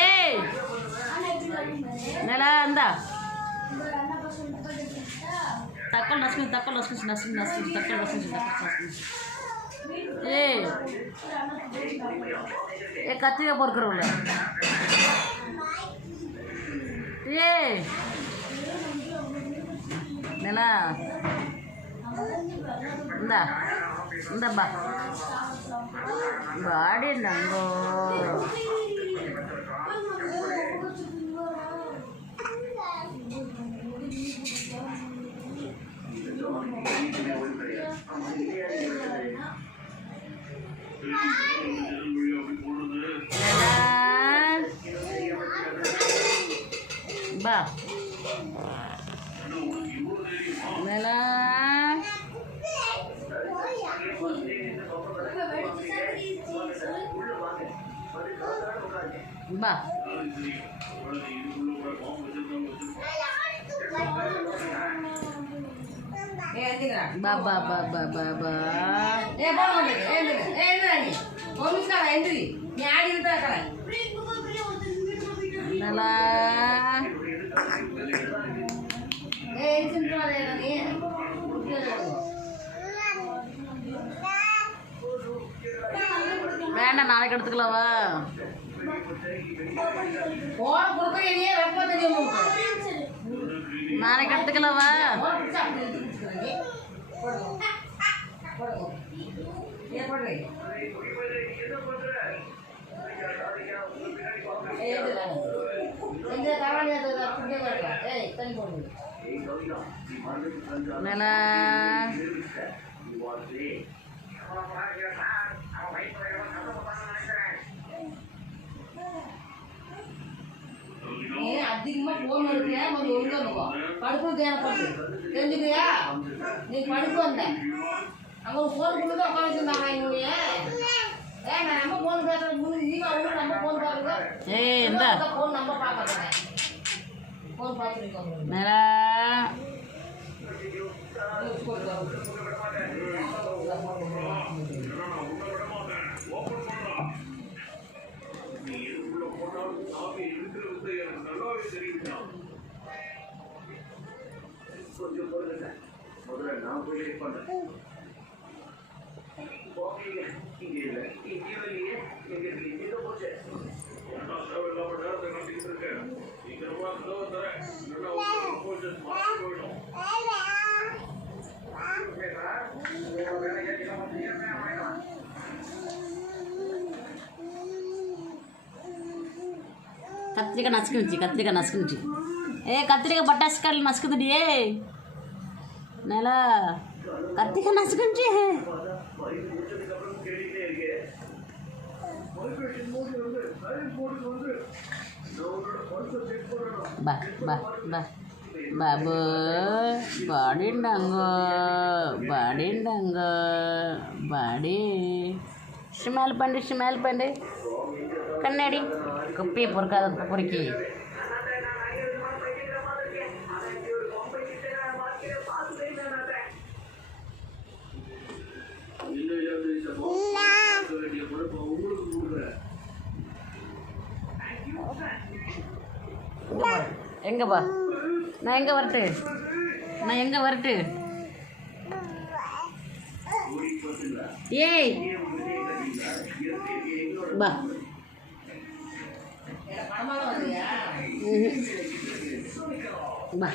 ஏய் నెల అందా తక్కువ నసుకుంది తక్కువ ఏ కత్తిగా పొరకరు ఏ నెల ఇందా బాడీ నంగో బా నెల బా బాబా బాబా బాబా నెలా வேண்டாம் நாளைக்கு எடுத்துக்கலாவா நாளைக்கு எடுத்துக்கலாவா నెల அதிகமா போன் இருக்கு கொஞ்சம் ஒழுங்கா படுக்கிறது தேவைப்படுது தெரிஞ்சுக்கியா நீ படுக்க வந்த அங்க ஒரு போன் கொடுத்து உட்கார வச்சிருந்தாங்க எங்களுடைய நான் நம்ம போன் பேசுறது முன்னாடி நீங்க அவங்க நம்ம போன் பாருங்க எந்த போன் நம்பர் பார்க்கறேன் போன் பார்த்துருக்கோம் நேரா முதல்ல நான் போய் லேட் பண்றேன் இங்கே இல்லை இங்கே எங்க போச்சு కత్తిరిక నసుకుంచి ఏ కత్తిరిక బట్టాసుకాయలు నసుకుతుంది ఏ నెల కత్తిరిక నసుకుంచి బా బా బా బాబు బాడిండంగో బాడీ షిమాలు పండి కన్నడి కుప్పి పొరకాదు పొరికి எங்கப்பா நான் எங்கே வரட்டு ஏய் பா பா